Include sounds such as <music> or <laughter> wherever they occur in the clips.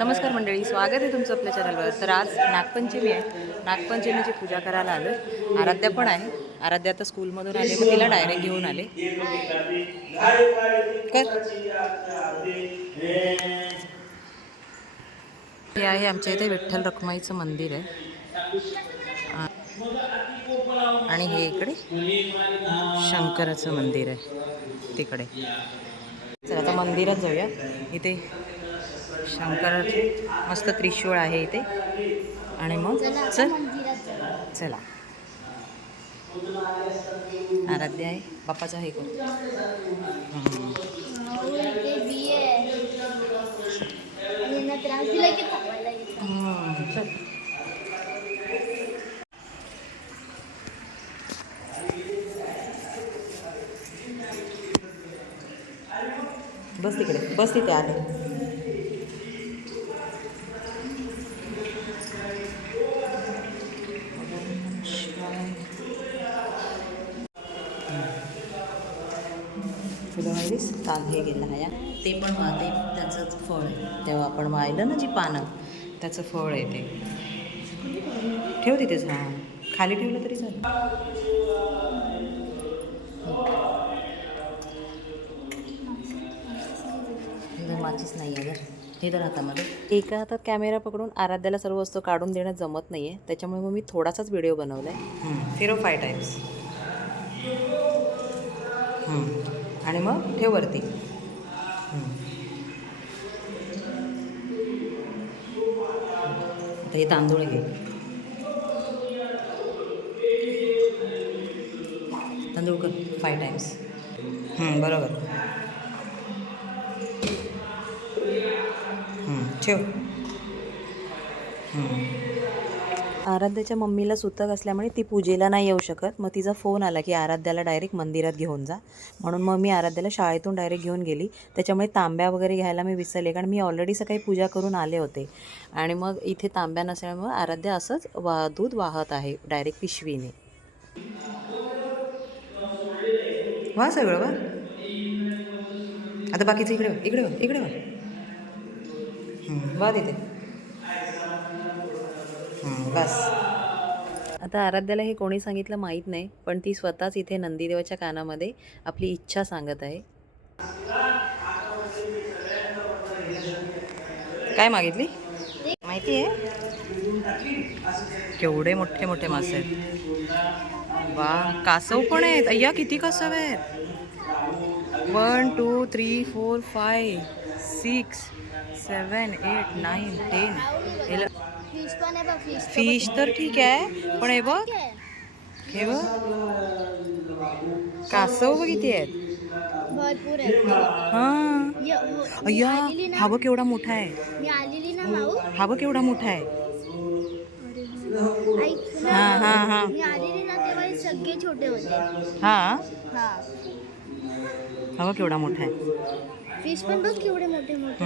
नमस्कार मंडळी स्वागत आहे तुमचं आपल्या चॅनलवर. तर आज नागपंचमी आहे. नागपंचमीची पूजा करायला आलो आराध्या पण आहे. आराध्या आता स्कूलमधून आले मग तिला डायरेक्ट घेऊन आले. हे आहे आमच्या इथे विठ्ठल रखमाईचं मंदिर आहे. आणि हे इकडे शंकराचं मंदिर आहे तिकडे. चला आता मंदिरात जाऊया. इथे शंकराचे मस्त त्रिशूळ आहे इथे. आणि मग चल चला. आराध्य आहे. बाप्पाचा हे करू बस तिकडे. बस तिथे आले. तुला माहितीस काल हे गेलं आहे. ते पण ते त्याचंच फळ आहे. तेव्हा आपण वाहिलं ना जी पानं त्याचं फळ आहे ते. ठेव तिथेच हां खाली ठेवलं तरी चालेल. माचीच नाही आहे हे तर हातामध्ये एका हातात कॅमेरा पकडून आराध्याला सर्व वस्तू काढून देणं जमत नाही आहे त्याच्यामुळे मग मी थोडासाच व्हिडिओ बनवला आहे फिरो फाय टाईम्स आणि मग ठेव वरती. आता हे तांदूळ घे. तांदूळ कर फाय टाइम्स बरोबर. ठेव. हम्म. आराध्याच्या मम्मीला सुतक असल्यामुळे ती पूजेला नाही येऊ शकत. मग तिचा फोन आला की आराध्याला डायरेक्ट मंदिरात घेऊन जा. म्हणून मग मी आराध्याला शाळेतून डायरेक्ट घेऊन गेली. त्याच्यामुळे तांब्या वगैरे घ्यायला मी विसरले. कारण मी ऑलरेडी सकाळी पूजा करून आले होते. आणि मग इथे तांब्या नसल्यामुळे आराध्या असंच वा दूध वाहत आहे डायरेक्ट पिशवीने. वा सगळं वा. आता बाकीचं इकडे इकडे वा इकडे वा तिथे. बस. आता आराध्याला हे कोणी सांगितलं माहीत नाही पण ती स्वतःच इथे नंदीदेवाच्या कानामध्ये आपली इच्छा सांगत आहे. काय मागितली? माहिती आहे? केवढे मोठे मोठे मासे आहेत. वा कासव पण आहेत. अय्या किती कासव आहेत? One two three four five six seven eight nine ten इले फिश पण आहे बघ फिश फिश तर ठीक आहे. पण हे बघ. हे बघ. कासव बघ किती आहेत. भरपूर आहे हा. अय्या हा बघ केवढा मोठा आहे. मी आलेली ना माऊ हा बघ केवढा मोठा आहे. ऐक हा हा हा मी आलेली ना तेव्हा हे सगळे छोटे होते हा. हा. हा बघ केवढा मोठा आहे. फिश पण बघ केवढे मोठे मोठे.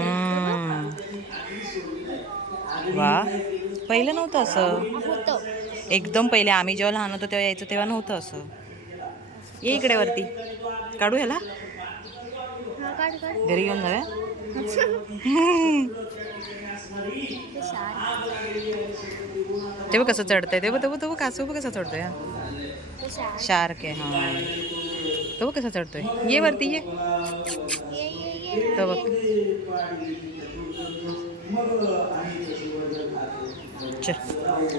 वा. पहिलं नव्हतं असं. एकदम पहिले आम्ही जेव्हा लहान होतो तेव्हा यायचं तेव्हा नव्हतं असं. ये इकडे वरती. काढू ह्याला? हा घरी घेऊन जाऊया? <laughs> ते बघ कसं चढतंय. ते बघ ते बघ ते बघ कासव बघ कसा चढतोय शार्क आहे हा. तो बघ कसा चढतोय. ये वरती ये. ये ये ये तो बघ चल